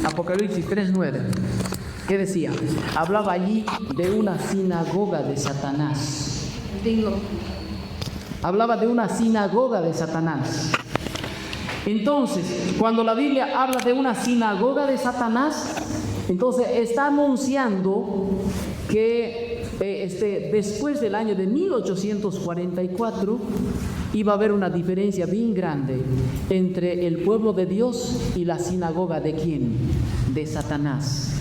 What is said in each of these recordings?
Apocalipsis 3:9. ¿Qué decía? Hablaba allí de una sinagoga de Satanás. Hablaba de una sinagoga de Satanás. Entonces, cuando la Biblia habla de una sinagoga de Satanás, entonces está anunciando que después del año de 1844 iba a haber una diferencia bien grande entre el pueblo de Dios y la sinagoga de ¿quién? De Satanás.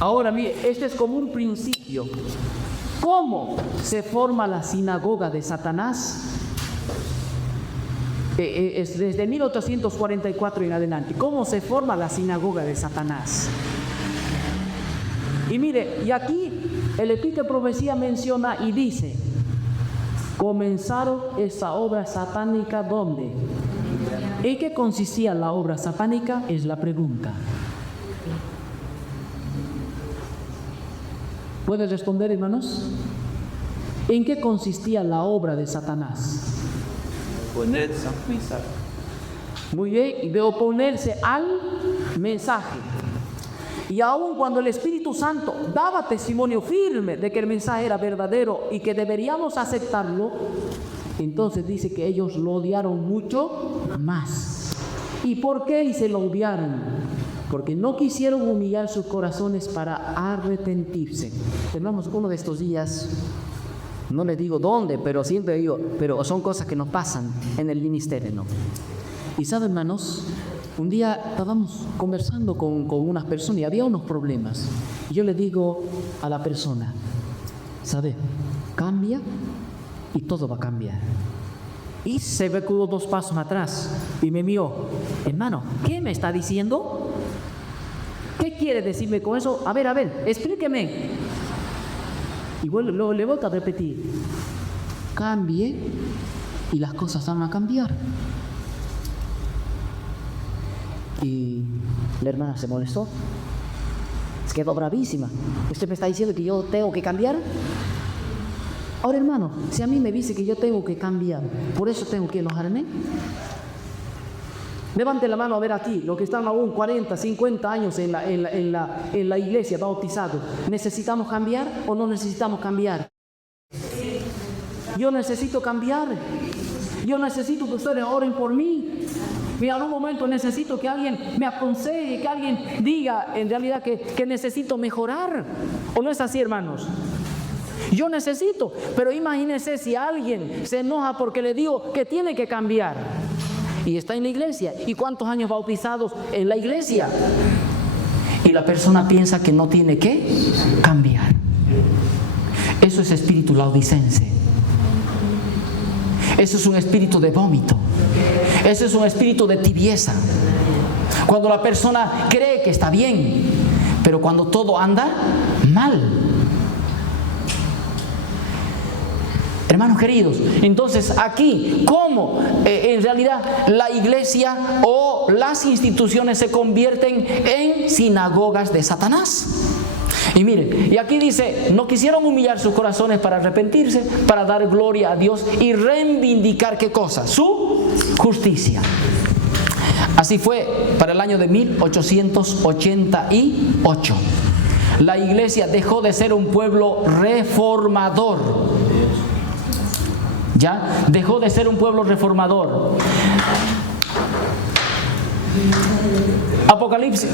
Ahora, mire, este es como un principio. ¿Cómo se forma la sinagoga de Satanás? Es desde 1844 en adelante. ¿Cómo se forma la sinagoga de Satanás? Y mire, y aquí el Espíritu de Profecía menciona y dice: comenzaron esa obra satánica, ¿dónde? ¿En qué consistía la obra satánica? Es la pregunta. ¿Puedes responder, hermanos? ¿En qué consistía la obra de Satanás? Oponerse al mensaje. Muy bien, de oponerse al mensaje. Y aun cuando el Espíritu Santo daba testimonio firme de que el mensaje era verdadero y que deberíamos aceptarlo, entonces dice que ellos lo odiaron mucho más. ¿Y por qué se lo odiaron? Porque no quisieron humillar sus corazones para arrepentirse. Hermanos, uno de estos días, no les digo dónde, pero siempre digo, pero son cosas que nos pasan en el ministerio, ¿no? Y saben, hermanos, un día estábamos conversando con unas personas y había unos problemas. Y yo le digo a la persona, ¿sabe? Cambia y todo va a cambiar. Y se reculó 2 pasos atrás y me miró: hermano, ¿qué me está diciendo? ¿Qué quiere decirme con eso? A ver, explíqueme. Y luego le vuelvo a repetir: cambie y las cosas van a cambiar. Y la hermana se molestó, se quedó bravísima. ¿Usted me está diciendo que yo tengo que cambiar? Ahora, hermano, si a mí me dice que yo tengo que cambiar, ¿por eso tengo que enojarme? Levante la mano a ver aquí, los que están aún 40, 50 años en la iglesia bautizados. ¿Necesitamos cambiar o no necesitamos cambiar? Yo necesito cambiar. Yo necesito que ustedes oren por mí. Y en algún momento necesito que alguien me aconseje, que alguien diga en realidad que necesito mejorar. ¿O no es así, hermanos? Yo necesito, pero imagínense si alguien se enoja porque le digo que tiene que cambiar y está en la iglesia. ¿Y cuántos años bautizados en la iglesia? Y la persona piensa que no tiene que cambiar. Eso es espíritu laodicense. Eso es un espíritu de vómito. Eso es un espíritu de tibieza. Cuando la persona cree que está bien, pero cuando todo anda mal. Hermanos queridos, entonces aquí, ¿cómo en realidad la iglesia o las instituciones se convierten en sinagogas de Satanás? Y miren, y aquí dice, no quisieron humillar sus corazones para arrepentirse, para dar gloria a Dios y reivindicar ¿qué cosa? Su justicia. Así fue para el año de 1888. La iglesia dejó de ser un pueblo reformador. ¿Ya? Dejó de ser un pueblo reformador. Apocalipsis.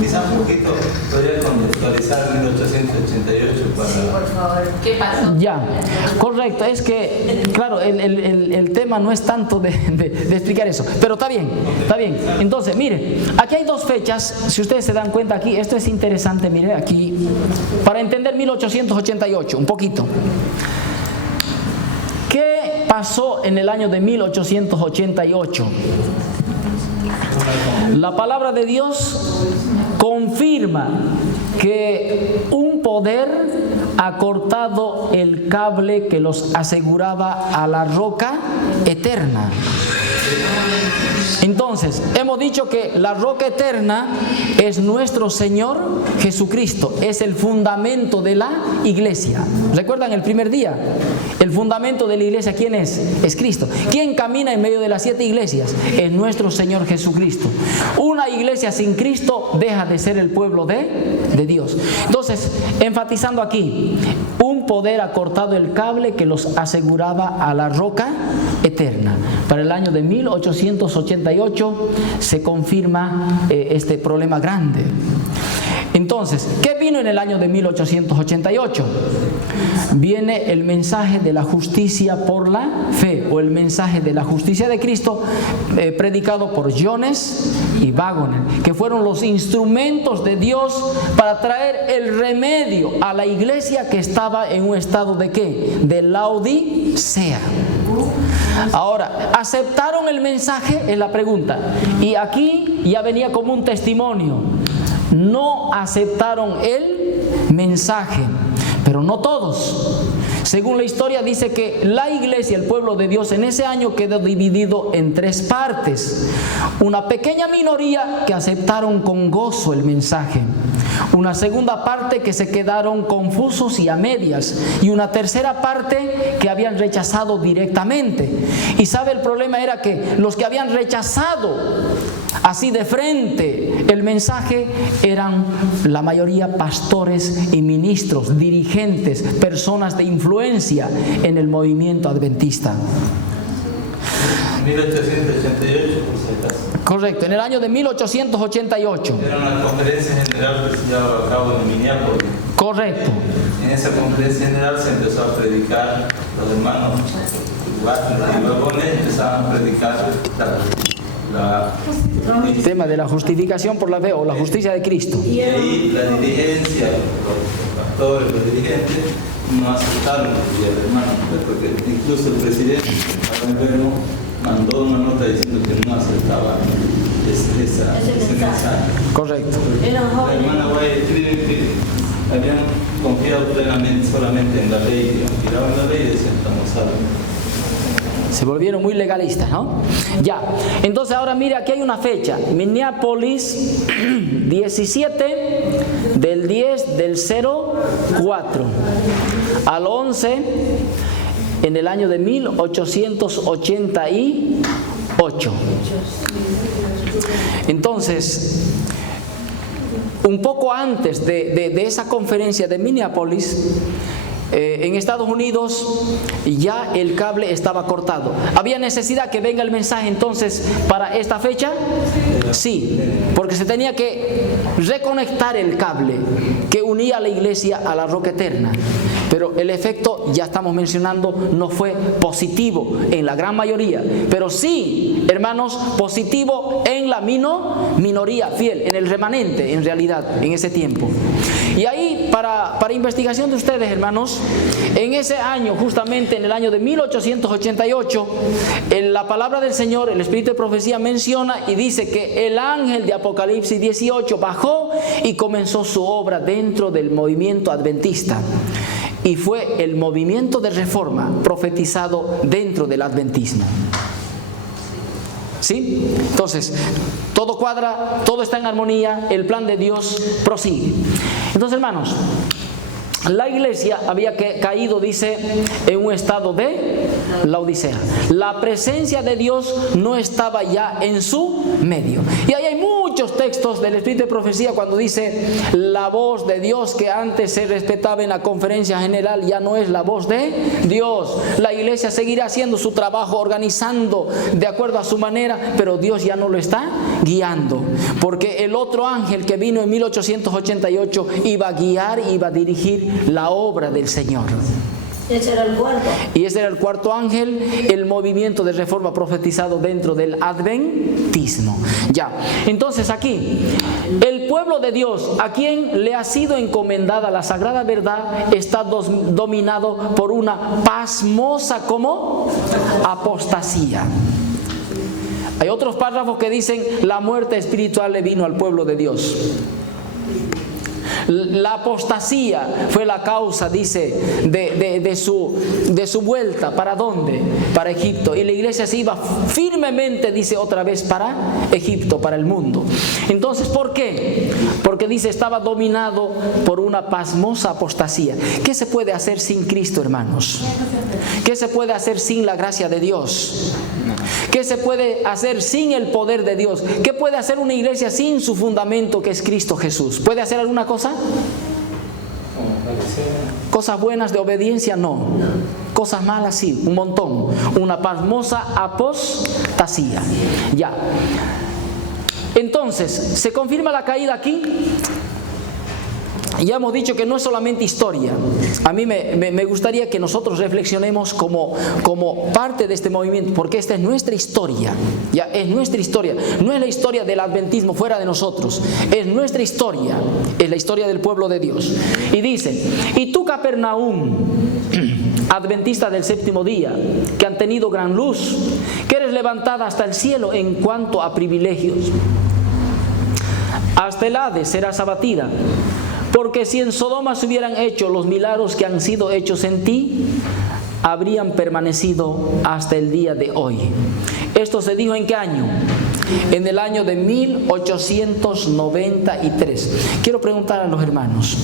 Quizá un poquito, podría contextualizar 1888 para... Sí, por favor. ¿Qué pasó? Ya, correcto. Es que, claro, el tema no es tanto de explicar eso, pero está bien, está bien. Entonces, mire, aquí hay 2 fechas, si ustedes se dan cuenta aquí, esto es interesante, mire, aquí, para entender 1888, un poquito. ¿Qué pasó en el año de 1888? La palabra de Dios confirma que un poder ha cortado el cable que los aseguraba a la roca eterna. Entonces, hemos dicho que la roca eterna es nuestro Señor Jesucristo, es el fundamento de la iglesia. ¿Recuerdan el primer día? El fundamento de la iglesia, ¿quién es? Es Cristo. ¿Quién camina en medio de las 7 iglesias? Es nuestro Señor Jesucristo. Una iglesia sin Cristo deja de ser el pueblo de Dios. Entonces, enfatizando aquí, un poder ha cortado el cable que los aseguraba a la roca eterna. Para el año de 1888 se confirma este problema grande. Entonces, ¿qué vino en el año de 1888? Viene el mensaje de la justicia por la fe, o el mensaje de la justicia de Cristo, predicado por Jones y Waggoner, que fueron los instrumentos de Dios para traer el remedio a la iglesia que estaba en un estado de ¿qué? De Laodicea. Ahora, ¿aceptaron el mensaje? Es la pregunta. Y aquí ya venía como un testimonio. No aceptaron el mensaje, pero no todos. Según la historia dice que la iglesia, el pueblo de Dios, en ese año quedó dividido en 3 partes. Una pequeña minoría que aceptaron con gozo el mensaje. Una segunda parte que se quedaron confusos y a medias. Y una tercera parte que habían rechazado directamente. Y sabe, el problema era que los que habían rechazado así de frente el mensaje eran la mayoría pastores y ministros, dirigentes, personas de influencia en el movimiento adventista. 1888, por si acaso. Correcto, en el año de 1888. Era una conferencia general que se llevaba a cabo en Minneapolis. Correcto. En esa conferencia general se empezó a predicar, los hermanos Waggoner y Waggoner empezaban a predicar el tema de la justificación por la fe o la justicia de Cristo. Y ahí la dirigencia, los pastores, los dirigentes, no aceptaron el hermano, porque incluso el presidente, el enfermo, mandó una nota diciendo que no aceptaba ese mensaje. Correcto. La hermana Guay escribe que habían confiado plenamente solamente en la ley, miraban la ley y decían, estamos salvos. Se volvieron muy legalistas, ¿no? Ya, entonces ahora mire, aquí hay una fecha, Minneapolis, 17 del 10 del 04 al 11 en el año de 1888. Entonces, un poco antes de esa conferencia de Minneapolis, en Estados Unidos ya el cable estaba cortado. ¿Había necesidad que venga el mensaje entonces para esta fecha? Sí, porque se tenía que reconectar el cable que unía a la iglesia a la roca eterna. Pero el efecto, ya estamos mencionando, no fue positivo en la gran mayoría. Pero sí, hermanos, positivo en la minoría fiel, en el remanente, en realidad, en ese tiempo. Y ahí, para investigación de ustedes, hermanos, en ese año, justamente en el año de 1888, en la palabra del Señor, el Espíritu de Profecía menciona y dice que el ángel de Apocalipsis 18 bajó y comenzó su obra dentro del movimiento adventista. Y fue el movimiento de reforma profetizado dentro del adventismo. ¿Sí? Entonces, todo cuadra, todo está en armonía, el plan de Dios prosigue. Entonces, hermanos, la iglesia había caído, dice, en un estado de Laodicea. La presencia de Dios no estaba ya en su medio. Y ahí hay muchos textos del Espíritu de Profecía cuando dice la voz de Dios que antes se respetaba en la conferencia general ya no es la voz de Dios. La iglesia seguirá haciendo su trabajo, organizando de acuerdo a su manera, pero Dios ya no lo está guiando. Porque el otro ángel que vino en 1888 iba a guiar, iba a dirigir la obra del Señor. Ese era el cuarto. Y ese era el cuarto ángel, el movimiento de reforma profetizado dentro del adventismo. Ya, entonces aquí, el pueblo de Dios, a quien le ha sido encomendada la sagrada verdad, está dominado por una pasmosa como apostasía. Hay otros párrafos que dicen la muerte espiritual le vino al pueblo de Dios. La apostasía fue la causa, dice, de su vuelta. ¿Para dónde? Para Egipto. Y la iglesia se iba firmemente, dice otra vez, para Egipto, para el mundo. Entonces, ¿por qué? Porque dice, estaba dominado por una pasmosa apostasía. ¿Qué se puede hacer sin Cristo, hermanos? ¿Qué se puede hacer sin la gracia de Dios? ¿Qué se puede hacer sin el poder de Dios? ¿Qué puede hacer una iglesia sin su fundamento, que es Cristo Jesús? ¿Puede hacer alguna cosa? Cosas buenas de obediencia, no. Cosas malas, sí, un montón. Una pasmosa apostasía. Ya. Entonces, ¿se confirma la caída aquí? Ya hemos dicho que no es solamente historia. A mí me gustaría que nosotros reflexionemos como parte de este movimiento, porque esta es nuestra historia. Ya es nuestra historia. No es la historia del adventismo fuera de nosotros. Es nuestra historia. Es la historia del pueblo de Dios. Y dice, y tú, Capernaum, adventista del séptimo día, que han tenido gran luz, que eres levantada hasta el cielo en cuanto a privilegios. Hasta el Hades serás abatida. Porque si en Sodoma se hubieran hecho los milagros que han sido hechos en ti, habrían permanecido hasta el día de hoy. Esto se dijo ¿en qué año? En el año de 1893. Quiero preguntar a los hermanos,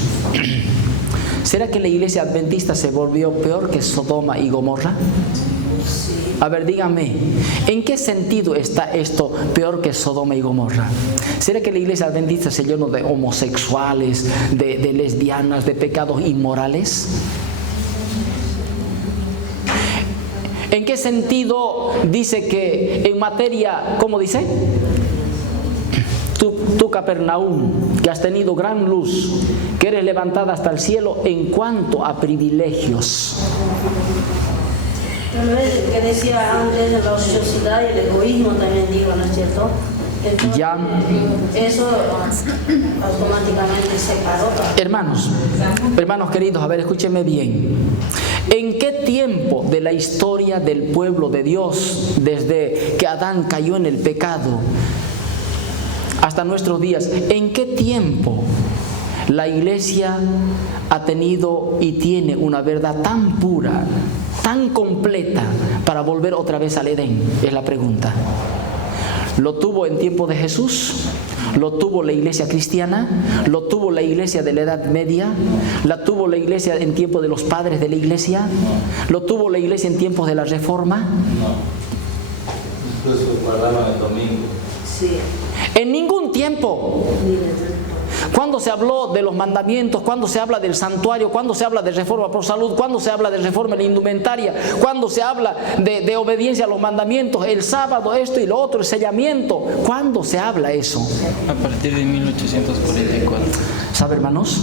¿será que la iglesia adventista se volvió peor que Sodoma y Gomorra? A ver, díganme, ¿en qué sentido está esto peor que Sodoma y Gomorra? ¿Será que la iglesia adventista se llenó de homosexuales, de lesbianas, de pecados inmorales? ¿En qué sentido dice que en materia, cómo dice? Tú, Capernaum, que has tenido gran luz, que eres levantada hasta el cielo en cuanto a privilegios. Pero es que decía antes de la ociosidad y el egoísmo también digo, ¿no es cierto? Entonces, Ya. Eso automáticamente se paró. Hermanos queridos, a ver, escúchenme bien. ¿En qué tiempo de la historia del pueblo de Dios, desde que Adán cayó en el pecado hasta nuestros días, en qué tiempo la iglesia ha tenido y tiene una verdad tan pura, tan completa, para volver otra vez al Edén? Es la pregunta. ¿Lo tuvo en tiempo de Jesús? ¿Lo tuvo la iglesia cristiana? ¿Lo tuvo la iglesia de la Edad Media? ¿La tuvo la iglesia en tiempo de los padres de la iglesia? ¿Lo tuvo la iglesia en tiempos de la Reforma? No. Incluso guardaban el domingo. Sí. En ningún tiempo. ¿Cuándo se habló de los mandamientos? ¿Cuándo se habla del santuario? ¿Cuándo se habla de reforma por salud? ¿Cuándo se habla de reforma en la indumentaria? ¿Cuándo se habla de obediencia a los mandamientos? El sábado, esto y lo otro, el sellamiento. ¿Cuándo se habla eso? A partir de 1844. ¿Sabe, hermanos?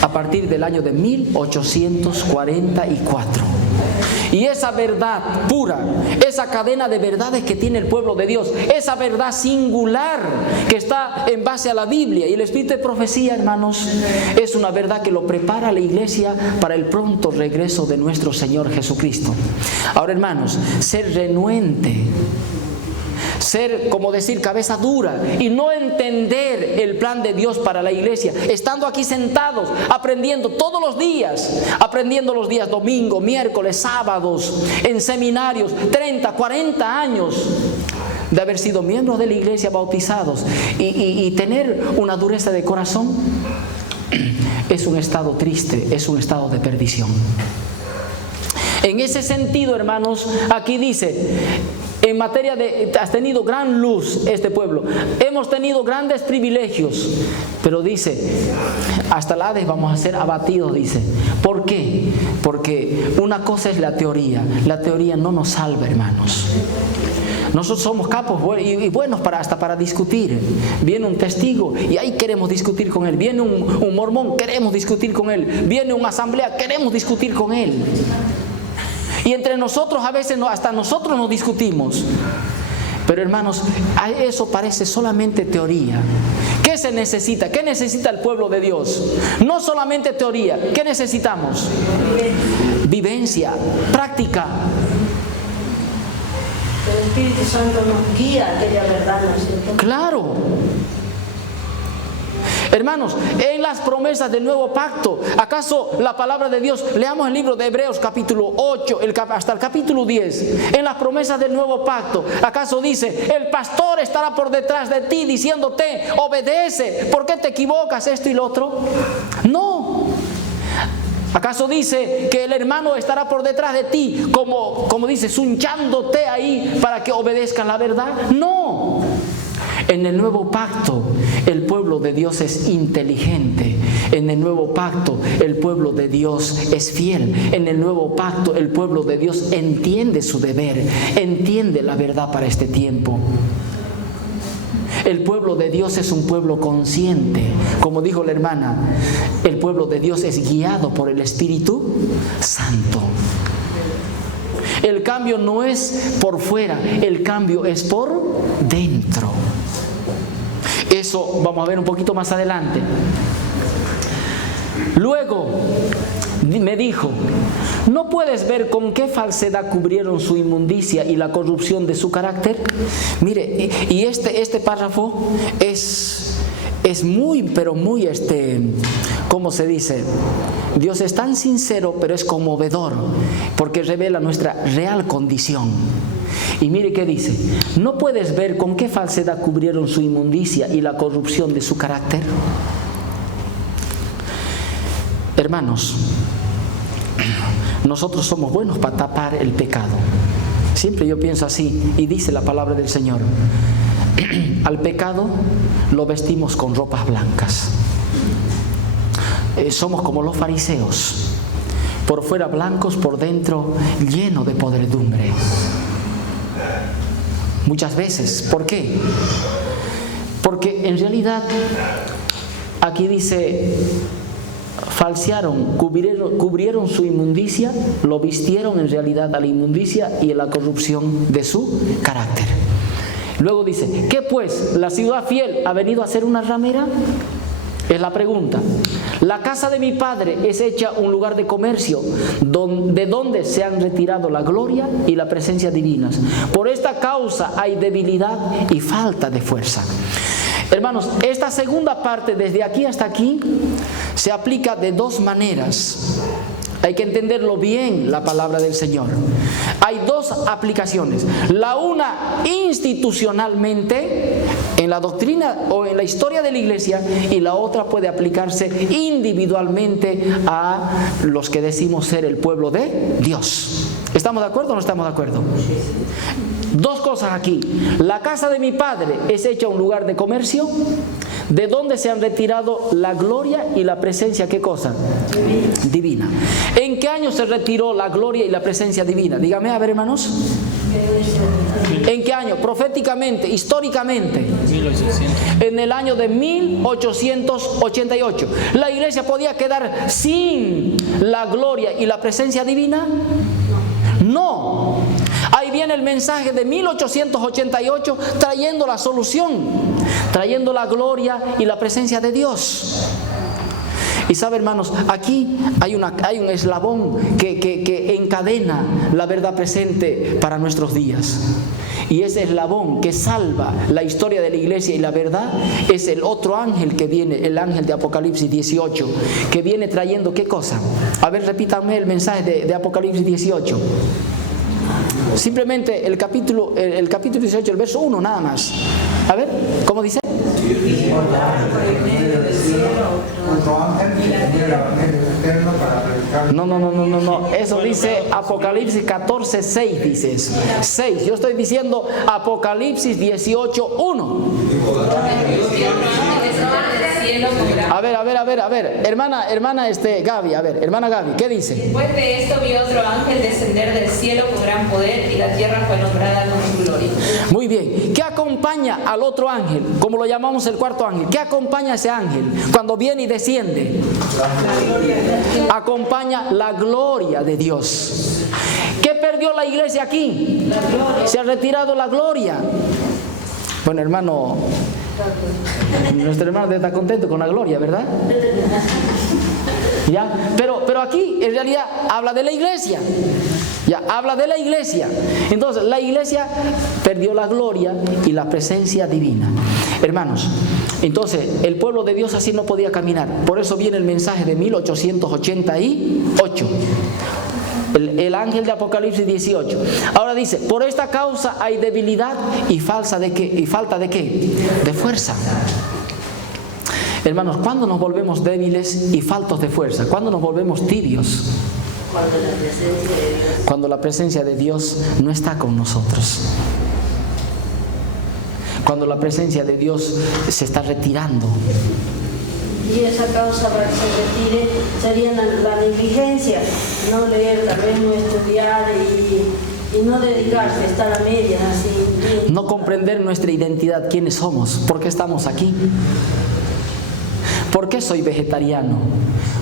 A partir del año de 1844. Y esa verdad pura, esa cadena de verdades que tiene el pueblo de Dios, esa verdad singular que está en base a la Biblia y el espíritu de profecía, hermanos, es una verdad que lo prepara a la iglesia para el pronto regreso de nuestro Señor Jesucristo. Ahora, hermanos, ser renuente, ser, como decir, cabeza dura y no entender el plan de Dios para la iglesia, estando aquí sentados, aprendiendo todos los días, aprendiendo los días domingo, miércoles, sábados, en seminarios, 30, 40 años de haber sido miembros de la iglesia, bautizados y tener una dureza de corazón, es un estado triste, es un estado de perdición. En ese sentido, hermanos, aquí dice, en materia de, has tenido gran luz este pueblo, hemos tenido grandes privilegios, pero dice, hasta el Hades vamos a ser abatidos, dice. ¿Por qué? Porque una cosa es la teoría no nos salva, hermanos. Nosotros somos capos y buenos hasta para discutir. Viene un testigo y ahí queremos discutir con él. Viene un mormón, queremos discutir con él. Viene una asamblea, queremos discutir con él. Y entre nosotros a veces hasta nosotros nos discutimos. Pero hermanos, eso parece solamente teoría. ¿Qué se necesita? ¿Qué necesita el pueblo de Dios? No solamente teoría. ¿Qué necesitamos? Vivencia, práctica. El Espíritu Santo nos guía a aquella verdad, ¿no es cierto? Claro. Hermanos, en las promesas del nuevo pacto, ¿acaso la palabra de Dios? Leamos el libro de Hebreos capítulo 8 hasta el capítulo 10. En las promesas del nuevo pacto, ¿acaso dice, el pastor estará por detrás de ti diciéndote, obedece, ¿por qué te equivocas esto y lo otro? No. ¿Acaso dice que el hermano estará por detrás de ti como dice, zunchándote ahí para que obedezcas la verdad? No. En el nuevo pacto el pueblo de Dios es inteligente. En el nuevo pacto el pueblo de Dios es fiel. En el nuevo pacto el pueblo de Dios entiende su deber, entiende la verdad para este tiempo. El pueblo de Dios es un pueblo consciente. Como dijo la hermana, el pueblo de Dios es guiado por el Espíritu Santo. El cambio no es por fuera, el cambio es por dentro. Eso vamos a ver un poquito más adelante. Luego me dijo, ¿no puedes ver con qué falsedad cubrieron su inmundicia y la corrupción de su carácter? Mire, y este párrafo es muy, pero muy, ¿cómo se dice? Dios es tan sincero, pero es conmovedor, porque revela nuestra real condición. Y mire qué dice, ¿no puedes ver con qué falsedad cubrieron su inmundicia y la corrupción de su carácter? Hermanos, nosotros somos buenos para tapar el pecado. Siempre yo pienso así, y dice la palabra del Señor, al pecado lo vestimos con ropas blancas. Somos como los fariseos, por fuera blancos, por dentro lleno de podredumbre. Muchas veces, ¿por qué? Porque en realidad aquí dice, falsearon, cubrieron su inmundicia, lo vistieron en realidad a la inmundicia y a la corrupción de su carácter. Luego dice, ¿qué pues? ¿La ciudad fiel ha venido a ser una ramera? Es la pregunta. La casa de mi padre es hecha un lugar de comercio, de donde se han retirado la gloria y la presencia divinas. Por esta causa hay debilidad y falta de fuerza. Hermanos, esta segunda parte, desde aquí hasta aquí, se aplica de dos maneras. Hay que entenderlo bien, la palabra del Señor. Hay dos aplicaciones. La una institucionalmente, en la doctrina o en la historia de la iglesia, y la otra puede aplicarse individualmente a los que decimos ser el pueblo de Dios. ¿Estamos de acuerdo o no estamos de acuerdo? Dos cosas aquí. La casa de mi padre es hecha un lugar de comercio, de donde se han retirado la gloria y la presencia, ¿qué cosa? Divina. ¿En qué año se retiró la gloria y la presencia divina? Dígame, a ver, hermanos. ¿En qué año? Proféticamente, históricamente. 1800. En el año de 1888. ¿La iglesia podía quedar sin la gloria y la presencia divina? No. Ahí viene el mensaje de 1888 trayendo la solución, trayendo la gloria y la presencia de Dios. Y sabe, hermanos, aquí hay un eslabón que encadena la verdad presente para nuestros días. Y ese eslabón que salva la historia de la iglesia y la verdad es el otro ángel que viene, el ángel de Apocalipsis 18, que viene trayendo ¿qué cosa? A ver, repítame el mensaje de Apocalipsis 18. Simplemente el capítulo 18, el verso 1 nada más. A ver, ¿cómo dice? No. Eso dice Apocalipsis 14, 6, dice eso. 6. Yo estoy diciendo Apocalipsis 18, 1. A ver. Hermana Gaby, hermana Gaby, ¿qué dice? Después de esto vi otro ángel descender del cielo con gran poder y la tierra fue nombrada con su gloria. Muy bien. ¿Qué acompaña al otro ángel? Como lo llamamos el cuarto ángel. ¿Qué acompaña a ese ángel cuando viene y desciende? Acompaña la gloria de Dios. ¿Qué perdió la iglesia aquí? Se ha retirado la gloria. Bueno, hermano, nuestro hermano está contento con la gloria, ¿verdad? ¿Ya? Pero aquí en realidad habla de la iglesia. Ya habla de la iglesia. Entonces la iglesia perdió la gloria y la presencia divina. Hermanos, entonces el pueblo de Dios así no podía caminar. Por eso viene el mensaje de 1888. El ángel de Apocalipsis 18. Ahora dice, por esta causa hay debilidad y falta de qué? De fuerza. Hermanos, ¿cuándo nos volvemos débiles y faltos de fuerza? ¿Cuándo nos volvemos tibios? Cuando la presencia de Dios no está con nosotros. Cuando la presencia de Dios se está retirando. Y esa causa para que se retire sería la negligencia, no leer, tal vez no estudiar y no dedicarse a estar a medias así. No comprender nuestra identidad, quiénes somos, por qué estamos aquí. ¿Por qué soy vegetariano?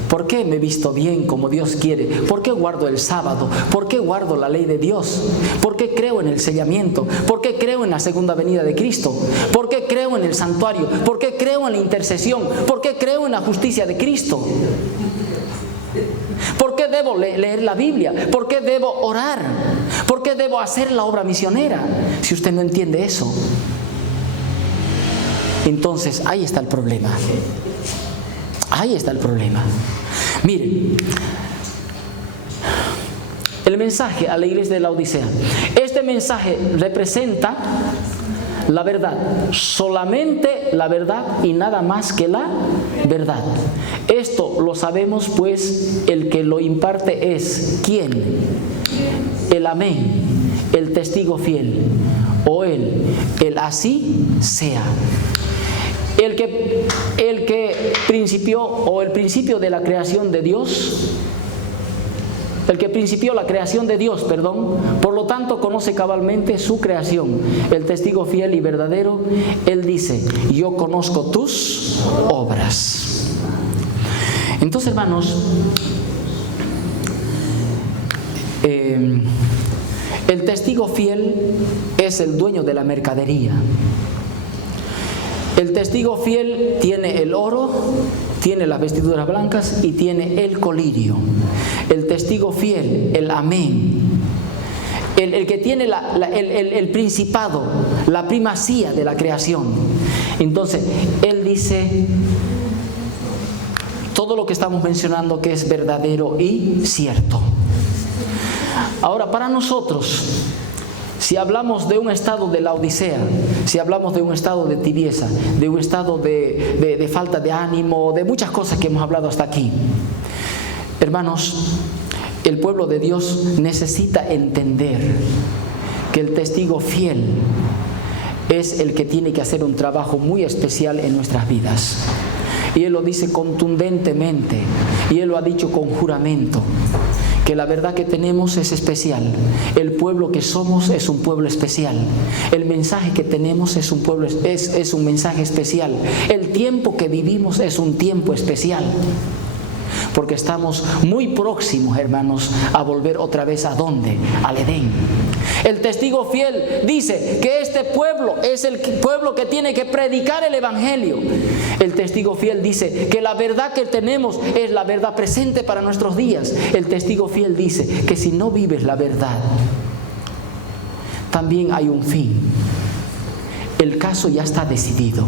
¿Por qué me visto bien como Dios quiere? ¿Por qué guardo el sábado? ¿Por qué guardo la ley de Dios? ¿Por qué creo en el sellamiento? ¿Por qué creo en la segunda venida de Cristo? ¿Por qué creo en el santuario? ¿Por qué creo en la intercesión? ¿Por qué creo en la justicia de Cristo? ¿Por qué debo leer la Biblia? ¿Por qué debo orar? ¿Por qué debo hacer la obra misionera? Si usted no entiende eso, entonces ahí está el problema. Ahí está el problema. Miren, el mensaje a la iglesia de la Odisea. Este mensaje representa la verdad, solamente la verdad y nada más que la verdad. Esto lo sabemos, pues el que lo imparte es ¿quién? El amén, el testigo fiel, o el así sea. El que principió, o el principio de la creación de Dios, el que principió la creación de Dios, por lo tanto conoce cabalmente su creación. El testigo fiel y verdadero, él dice, yo conozco tus obras. Entonces, hermanos, el testigo fiel es el dueño de la mercadería. El testigo fiel tiene el oro, tiene las vestiduras blancas y tiene el colirio. El testigo fiel, el amén, el que tiene el principado, la primacía de la creación. Entonces, él dice todo lo que estamos mencionando que es verdadero y cierto. Ahora, para nosotros, si hablamos de un estado de la Odisea, si hablamos de un estado de tibieza, de un estado de falta de ánimo, de muchas cosas que hemos hablado hasta aquí, hermanos, el pueblo de Dios necesita entender que el testigo fiel es el que tiene que hacer un trabajo muy especial en nuestras vidas. Y Él lo dice contundentemente, y Él lo ha dicho con juramento, que la verdad que tenemos es especial. El pueblo que somos es un pueblo especial. El mensaje que tenemos es un mensaje especial. El tiempo que vivimos es un tiempo especial. Porque estamos muy próximos, hermanos, a volver otra vez ¿a dónde? Al Edén. El testigo fiel dice que este pueblo es el pueblo que tiene que predicar el evangelio. El testigo fiel dice que la verdad que tenemos es la verdad presente para nuestros días. El testigo fiel dice que si no vives la verdad, también hay un fin. El caso ya está decidido.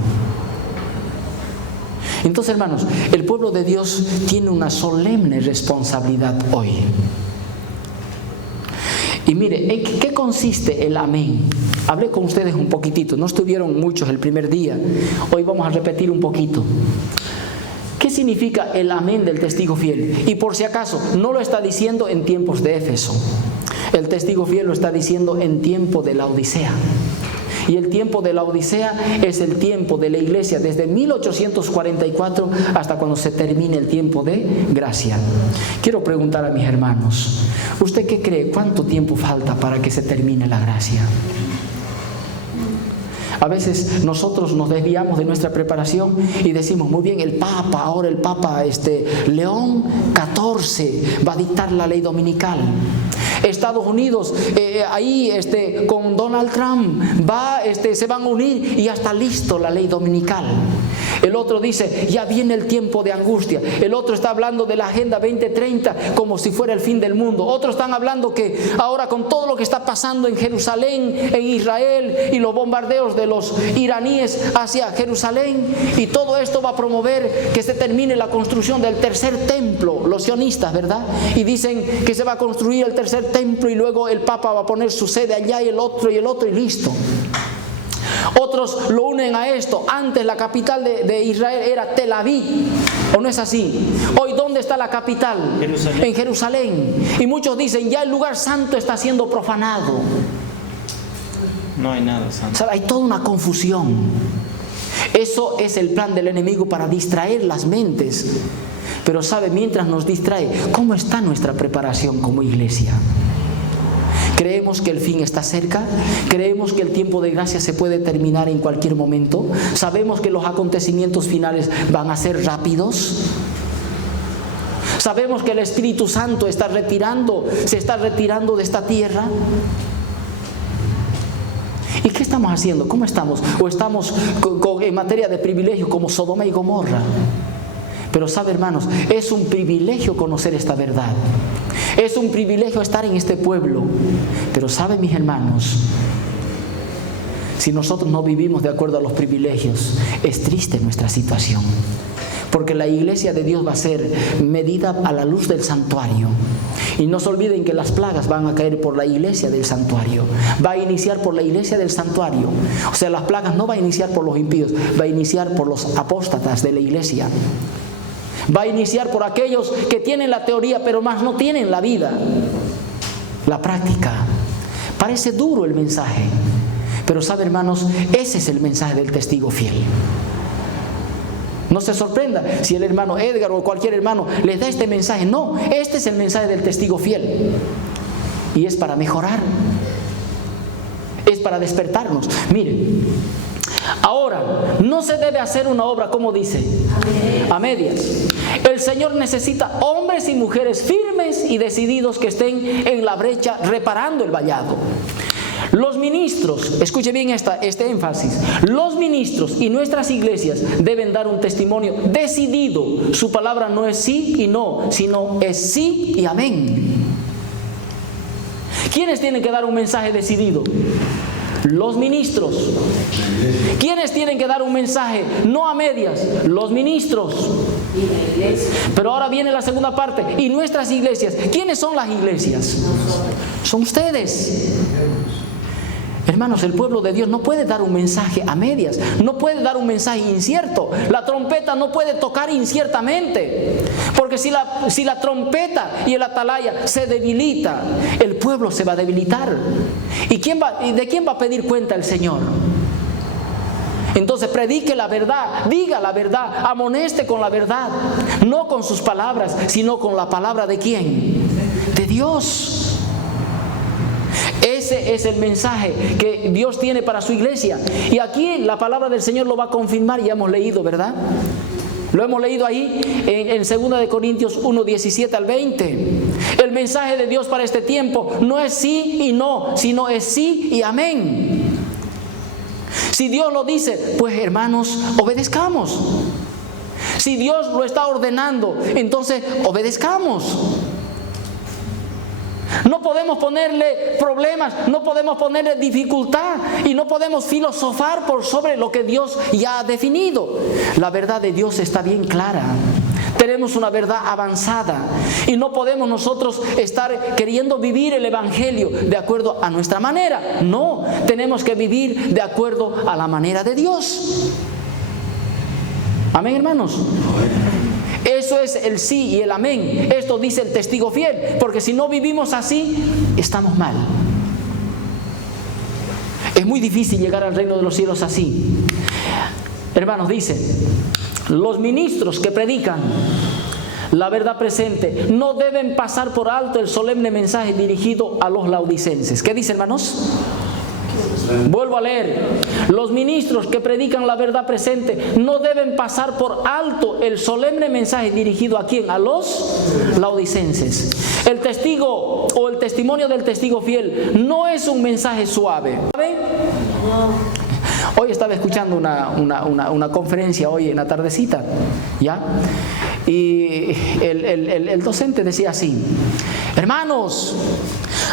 Entonces, hermanos, el pueblo de Dios tiene una solemne responsabilidad hoy. Y mire, ¿en qué consiste el amén? Hablé con ustedes un poquitito, no estuvieron muchos el primer día. Hoy vamos a repetir un poquito. ¿Qué significa el amén del testigo fiel? Y por si acaso, no lo está diciendo en tiempos de Éfeso. El testigo fiel lo está diciendo en tiempo de la Odisea. Y el tiempo de la Odisea es el tiempo de la iglesia desde 1844 hasta cuando se termine el tiempo de gracia. Quiero preguntar a mis hermanos, ¿usted qué cree? ¿Cuánto tiempo falta para que se termine la gracia? A veces nosotros nos desviamos de nuestra preparación y decimos, muy bien, el Papa León XIV va a dictar la ley dominical. Estados Unidos ahí con Donald Trump se van a unir y ya está listo la ley dominical. El otro dice, ya viene el tiempo de angustia. El otro está hablando de la Agenda 2030 como si fuera el fin del mundo. Otros están hablando que ahora con todo lo que está pasando en Jerusalén, en Israel, y los bombardeos de los iraníes hacia Jerusalén, y todo esto va a promover que se termine la construcción del tercer templo, los sionistas, ¿verdad? Y dicen que se va a construir el tercer templo y luego el Papa va a poner su sede allá y el otro y listo. Otros lo unen a esto. Antes la capital de Israel era Tel Aviv, ¿o no es así? Hoy, ¿dónde está la capital? Jerusalén. En Jerusalén. Y muchos dicen, ya el lugar santo está siendo profanado. No hay nada santo. O sea, hay toda una confusión. Eso es el plan del enemigo para distraer las mentes. Pero sabe, mientras nos distrae, ¿cómo está nuestra preparación como iglesia? ¿Creemos que el fin está cerca? ¿Creemos que el tiempo de gracia se puede terminar en cualquier momento? ¿Sabemos que los acontecimientos finales van a ser rápidos? ¿Sabemos que el Espíritu Santo se está retirando de esta tierra? ¿Y qué estamos haciendo? ¿Cómo estamos? ¿O estamos en materia de privilegios como Sodoma y Gomorra? Pero sabe, hermanos, es un privilegio conocer esta verdad. Es un privilegio estar en este pueblo. Pero sabe, mis hermanos, si nosotros no vivimos de acuerdo a los privilegios, es triste nuestra situación. Porque la iglesia de Dios va a ser medida a la luz del santuario. Y no se olviden que las plagas van a caer por la iglesia del santuario. Va a iniciar por la iglesia del santuario. O sea, las plagas no van a iniciar por los impíos, va a iniciar por los apóstatas de la iglesia. Va a iniciar por aquellos que tienen la teoría, pero más no tienen la vida, la práctica. Parece duro el mensaje, pero sabe, hermanos, ese es el mensaje del testigo fiel. No se sorprenda si el hermano Edgar o cualquier hermano les da este mensaje. No, este es el mensaje del testigo fiel. Y es para mejorar. Es para despertarnos. Miren, ahora, no se debe hacer una obra, como dice, a medias. El Señor necesita hombres y mujeres firmes y decididos que estén en la brecha reparando el vallado. Los ministros, escuche bien este énfasis, los ministros y nuestras iglesias deben dar un testimonio decidido. Su palabra no es sí y no, sino es sí y amén. ¿Quiénes tienen que dar un mensaje decidido? Los ministros. ¿Quiénes tienen que dar un mensaje no a medias? Los ministros. Pero ahora viene la segunda parte. ¿Y nuestras iglesias? ¿Quiénes son las iglesias? Son ustedes. Hermanos, el pueblo de Dios no puede dar un mensaje a medias, no puede dar un mensaje incierto. La trompeta no puede tocar inciertamente, porque si la trompeta y el atalaya se debilita, el pueblo se va a debilitar. ¿Y de quién va a pedir cuenta el Señor? Entonces predique la verdad, diga la verdad, amoneste con la verdad, no con sus palabras, sino con la palabra ¿de quién? De Dios. Ese es el mensaje que Dios tiene para su iglesia. Y aquí la palabra del Señor lo va a confirmar. Ya hemos leído, ¿verdad? Lo hemos leído ahí en 2 Corintios 1, 17 al 20. El mensaje de Dios para este tiempo no es sí y no, sino es sí y amén. Si Dios lo dice, pues hermanos, obedezcamos. Si Dios lo está ordenando, entonces obedezcamos. No podemos ponerle problemas, no podemos ponerle dificultad y no podemos filosofar por sobre lo que Dios ya ha definido. La verdad de Dios está bien clara. Tenemos una verdad avanzada y no podemos nosotros estar queriendo vivir el Evangelio de acuerdo a nuestra manera. No, tenemos que vivir de acuerdo a la manera de Dios. Amén, hermanos. Eso es el sí y el amén. Esto dice el testigo fiel, porque si no vivimos así, estamos mal. Es muy difícil llegar al reino de los cielos así. Hermanos, dice, los ministros que predican la verdad presente no deben pasar por alto el solemne mensaje dirigido a los laodicenses. ¿Qué dice, hermanos? Vuelvo a leer. Los ministros que predican la verdad presente no deben pasar por alto el solemne mensaje dirigido ¿a quién? A los laodicenses. el testigo o el testimonio del testigo fiel no es un mensaje suave. ¿Sabe? Hoy estaba escuchando una conferencia hoy en la tardecita, ¿ya? Y el docente decía así: hermanos,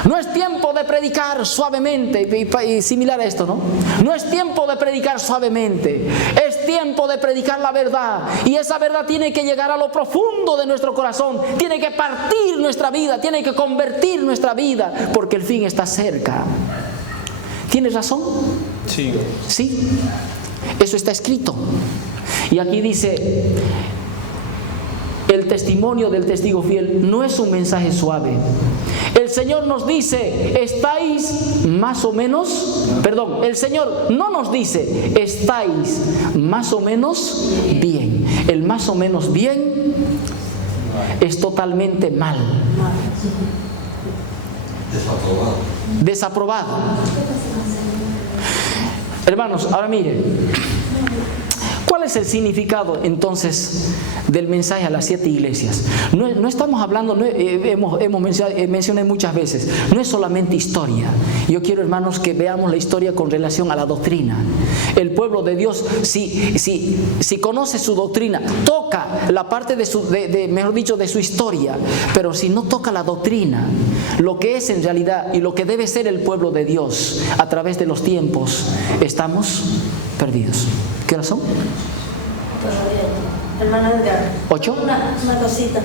no es tiempo de predicar suavemente, y similar a esto, ¿no? No es tiempo de predicar suavemente, es tiempo de predicar la verdad, y esa verdad tiene que llegar a lo profundo de nuestro corazón, tiene que partir nuestra vida, tiene que convertir nuestra vida, porque el fin está cerca. ¿Tienes razón? Sí. Sí, eso está escrito. Y aquí dice: el testimonio del testigo fiel no es un mensaje suave. El Señor nos dice: estáis más o menos, perdón, el Señor no nos dice: estáis más o menos bien. El más o menos bien es totalmente mal. Desaprobado. Hermanos, ahora miren, ¿cuál es el significado entonces del mensaje a las 7 iglesias? No estamos hablando, hemos mencionado muchas veces, no es solamente historia. Yo quiero, hermanos, que veamos la historia con relación a la doctrina. El pueblo de Dios, si conoce su doctrina, toca la parte mejor dicho, de su historia, pero si no toca la doctrina, lo que es en realidad y lo que debe ser el pueblo de Dios a través de los tiempos, estamos perdidos. ¿Qué hora son? Hermana Edgar, 8. Una cosita.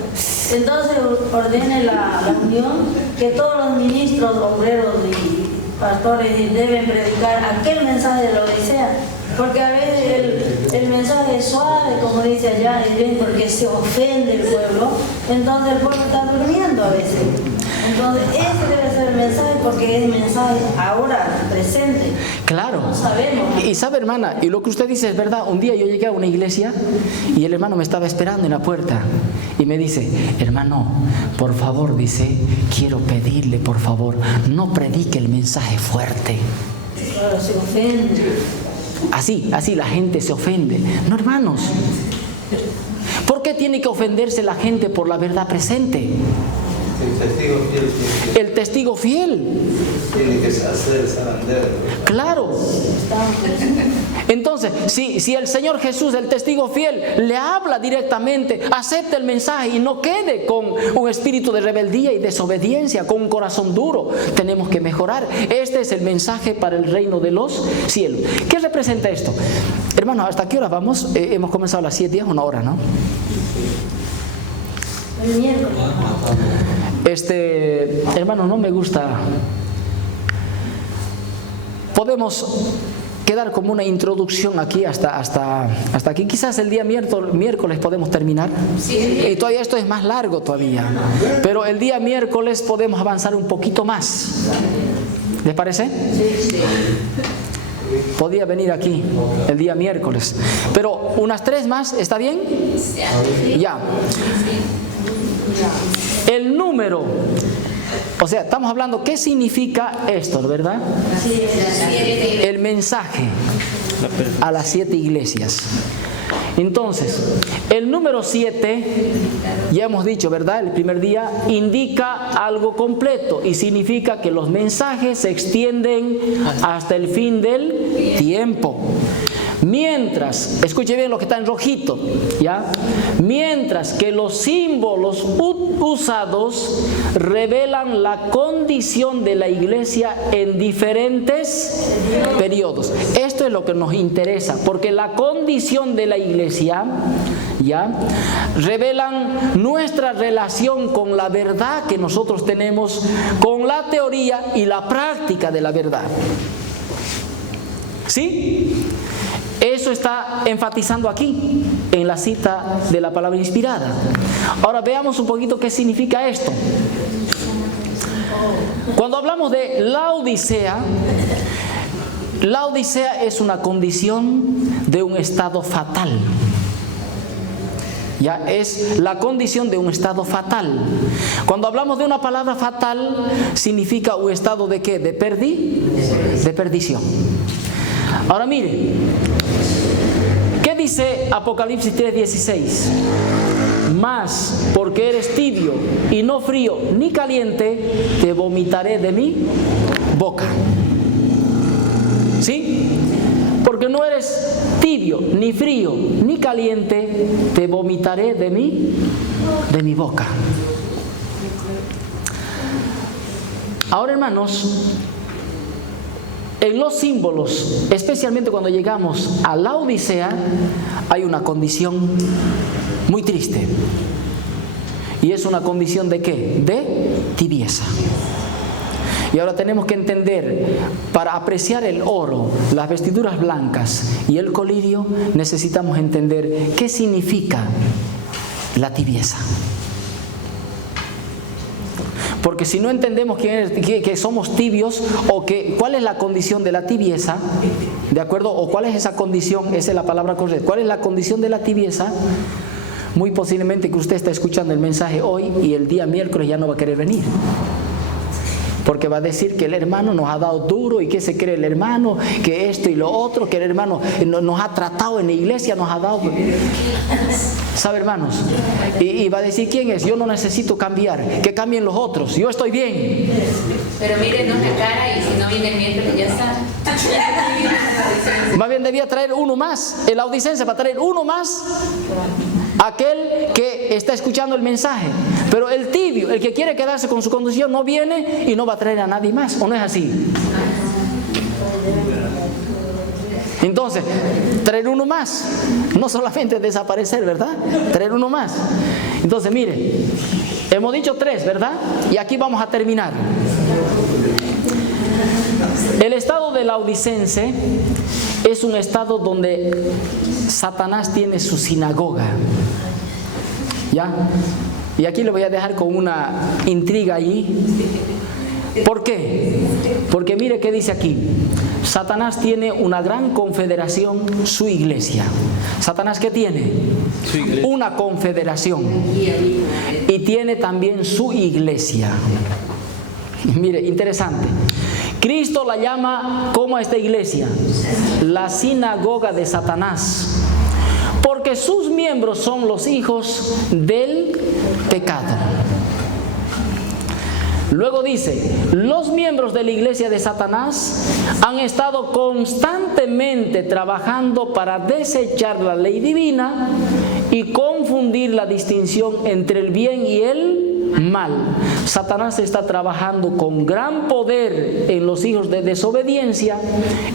Entonces ordene la unión que todos los ministros, obreros y pastores deben predicar aquel mensaje de la Odisea, porque a veces el mensaje es suave, como dice allá, y bien porque se ofende el pueblo, entonces el pueblo está durmiendo a veces. Entonces ese debe ser el mensaje, porque es el mensaje ahora, presente. Claro. No sabemos. Y sabe, hermana, y lo que usted dice es verdad. Un día yo llegué a una iglesia y el hermano me estaba esperando en la puerta y me dice: hermano, por favor, dice, quiero pedirle, por favor, no predique el mensaje fuerte. Claro, se ofende. Así la gente se ofende. No, hermanos. ¿Por qué tiene que ofenderse la gente por la verdad presente? El testigo fiel tiene que hacer zarandero. Claro. Entonces, si el Señor Jesús, el testigo fiel, le habla directamente, acepte el mensaje y no quede con un espíritu de rebeldía y desobediencia, con un corazón duro. Tenemos que mejorar. Este es el mensaje para el reino de los cielos. ¿Qué representa esto? Hermanos, ¿hasta qué hora vamos? Hemos comenzado a las 7, es 1 hora, ¿no? El miércoles. Hermano, no me gusta. Podemos quedar como una introducción aquí hasta aquí. Quizás el día miércoles podemos terminar. Sí. Y todavía esto es más largo todavía. Pero el día miércoles podemos avanzar un poquito más. ¿Les parece? Sí. Podía venir aquí el día miércoles. Pero unas 3 más, ¿está bien? Ya. El número, o sea, estamos hablando, ¿qué significa esto, verdad? El mensaje a las 7 iglesias. Entonces, el número 7, ya hemos dicho, ¿verdad? El primer día indica algo completo y significa que los mensajes se extienden hasta el fin del tiempo. Mientras, escuche bien lo que está en rojito, ¿ya? Mientras que los símbolos usados revelan la condición de la iglesia en diferentes periodos. Esto es lo que nos interesa, porque la condición de la iglesia, ¿ya?, revelan nuestra relación con la verdad que nosotros tenemos, con la teoría y la práctica de la verdad. ¿Sí? Eso está enfatizando aquí, en la cita de la palabra inspirada. Ahora veamos un poquito qué significa esto. Cuando hablamos de la Odisea es una condición de un estado fatal. Ya es la condición de un estado fatal. Cuando hablamos de una palabra fatal, significa un estado de ¿qué? De perdición. Ahora mire, ¿qué dice Apocalipsis 3:16? Mas porque eres tibio y no frío ni caliente, te vomitaré de mi boca. ¿Sí? Porque no eres tibio, ni frío, ni caliente, te vomitaré de mi boca. Ahora, hermanos, en los símbolos, especialmente cuando llegamos a la Odisea, hay una condición muy triste. ¿Y es una condición de qué? De tibieza. Y ahora tenemos que entender, para apreciar el oro, las vestiduras blancas y el colirio, necesitamos entender qué significa la tibieza. Porque si no entendemos que somos tibios, o cuál es la condición de la tibieza, ¿de acuerdo? O cuál es esa condición, esa es la palabra correcta, cuál es la condición de la tibieza, muy posiblemente que usted está escuchando el mensaje hoy y el día miércoles ya no va a querer venir. Porque va a decir que el hermano nos ha dado duro y que se cree el hermano, que esto y lo otro, que el hermano nos ha tratado en la iglesia, nos ha dado... ¿Sabe, hermanos? Y va a decir, ¿quién es? Yo no necesito cambiar, que cambien los otros, yo estoy bien. Pero mírenos la cara y si no viene el miércoles ya está. Más bien debía traer uno más, el audicense va a traer uno más, aquel que está escuchando el mensaje. Pero el tibio, el que quiere quedarse con su condición, no viene y no va a traer a nadie más, ¿o no es así? Entonces, traer uno más, no solamente desaparecer, ¿verdad? Traer uno más. Entonces, mire, hemos dicho 3, ¿verdad? Y aquí vamos a terminar. El estado del laodicense es un estado donde Satanás tiene su sinagoga. ¿Ya? Y aquí le voy a dejar con una intriga allí. ¿Por qué? Porque mire qué dice aquí. Satanás tiene una gran confederación, su iglesia. ¿Satanás qué tiene? Su iglesia. Una confederación. Y tiene también su iglesia. Mire, interesante. Cristo la llama, ¿cómo a esta iglesia? La sinagoga de Satanás. Porque sus miembros son los hijos del pecado. Luego dice, los miembros de la iglesia de Satanás han estado constantemente trabajando para desechar la ley divina y confundir la distinción entre el bien y el mal. Satanás está trabajando con gran poder en los hijos de desobediencia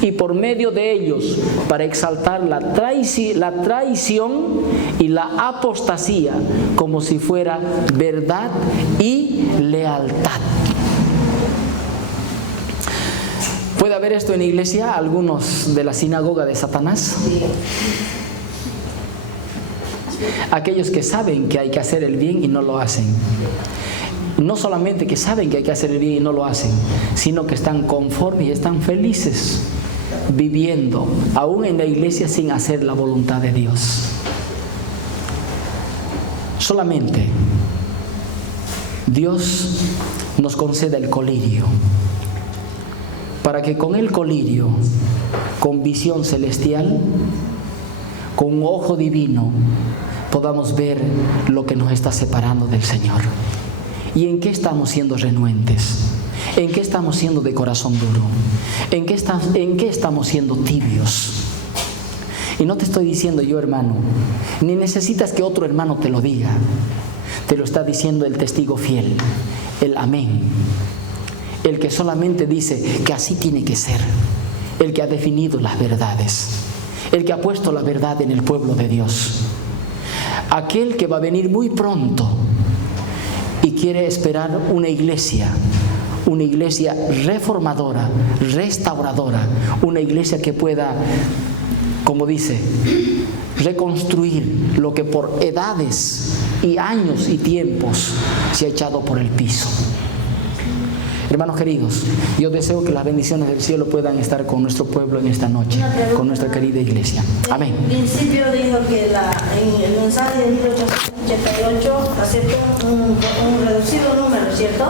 y por medio de ellos para exaltar la traición y la apostasía como si fuera verdad y lealtad. ¿Puede haber esto en la iglesia? ¿Algunos de la sinagoga de Satanás? Aquellos que saben que hay que hacer el bien y no lo hacen. No solamente que saben que hay que hacer el bien y no lo hacen, sino que están conformes y están felices viviendo aún en la iglesia sin hacer la voluntad de Dios. Solamente Dios nos concede el colirio para que con el colirio, con visión celestial, con un ojo divino, podamos ver lo que nos está separando del Señor. ¿Y en qué estamos siendo renuentes? ¿En qué estamos siendo de corazón duro? ¿En qué estamos siendo tibios? Y no te estoy diciendo yo, hermano, ni necesitas que otro hermano te lo diga. Te lo está diciendo el testigo fiel, el amén. El que solamente dice que así tiene que ser. El que ha definido las verdades. El que ha puesto la verdad en el pueblo de Dios. Aquel que va a venir muy pronto y quiere esperar una iglesia reformadora, restauradora, una iglesia que pueda, como dice, reconstruir lo que por edades y años y tiempos se ha echado por el piso. Hermanos queridos, yo deseo que las bendiciones del cielo puedan estar con nuestro pueblo en esta noche, con nuestra querida iglesia. Amén. En principio dijo que en el mensaje de 1888 aceptó un reducido número, ¿cierto?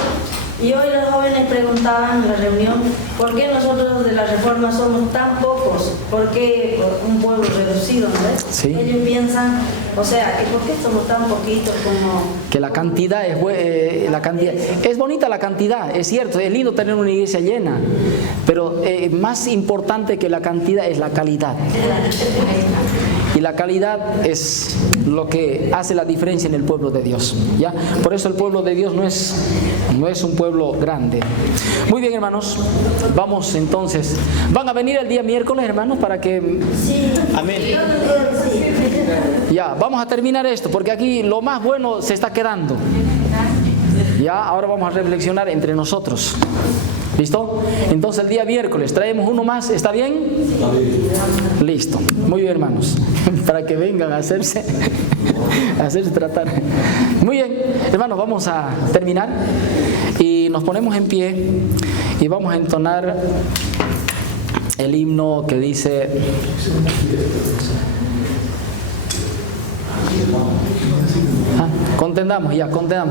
Y hoy los jóvenes preguntaban en la reunión, ¿por qué nosotros de la Reforma somos tan pocos? ¿por qué un pueblo reducido, no es? Sí. Ellos piensan, o sea, que ¿por qué somos tan poquitos como... Que la cantidad es la cantidad. Es bonita la cantidad, es cierto, es lindo tener una iglesia llena, pero más importante que la cantidad es la calidad. Y la calidad es lo que hace la diferencia en el pueblo de Dios, ¿ya? Por eso el pueblo de Dios no es un pueblo grande. Muy bien, hermanos, vamos entonces. ¿Van a venir el día miércoles, hermanos, para que... Sí. Amén. Sí. Ya, vamos a terminar esto, porque aquí lo más bueno se está quedando. Ya, ahora vamos a reflexionar entre nosotros. ¿Listo? Entonces el día miércoles traemos uno más, ¿está bien? Listo. Muy bien, hermanos. Para que vengan a hacerse tratar. Muy bien, hermanos, vamos a terminar y nos ponemos en pie y vamos a entonar el himno que dice... Contendamos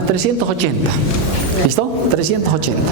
380. ¿Listo? 380.